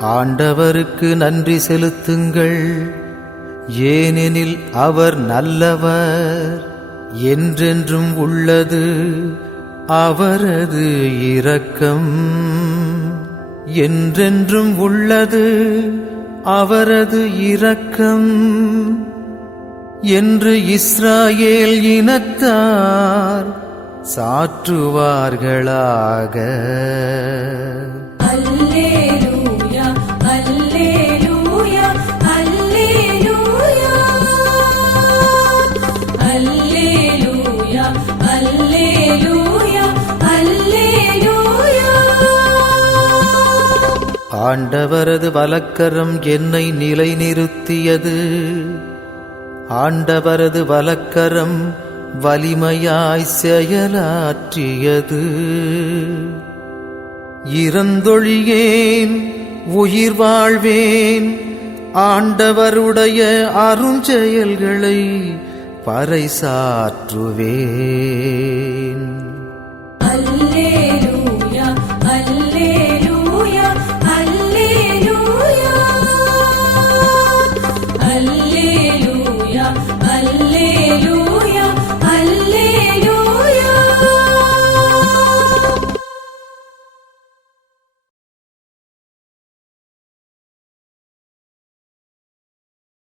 ஆண்டவருக்கு நன்றி செலுத்துங்கள். ஏனெனில் அவர் நல்லவர் என்றென்றும் உள்ளது. அவரது இரக்கம் என்றென்றும் உள்ளது. அவரது இரக்கம் என்று இஸ்ராயேல் இனத்தார் சாற்றுவார்களாக. அல்லேலூயா. ஆண்டவரது வலக்கரம் என்னை நிலைநிறுத்தியது. ஆண்டவரது வலக்கரம் வலிமையாய் செயலாற்றியது. இறந்தொழியேன் உயிர் வாழ்வேன். ஆண்டவருடைய அருஞ்செயல்களை பறை சாற்றுவேன்.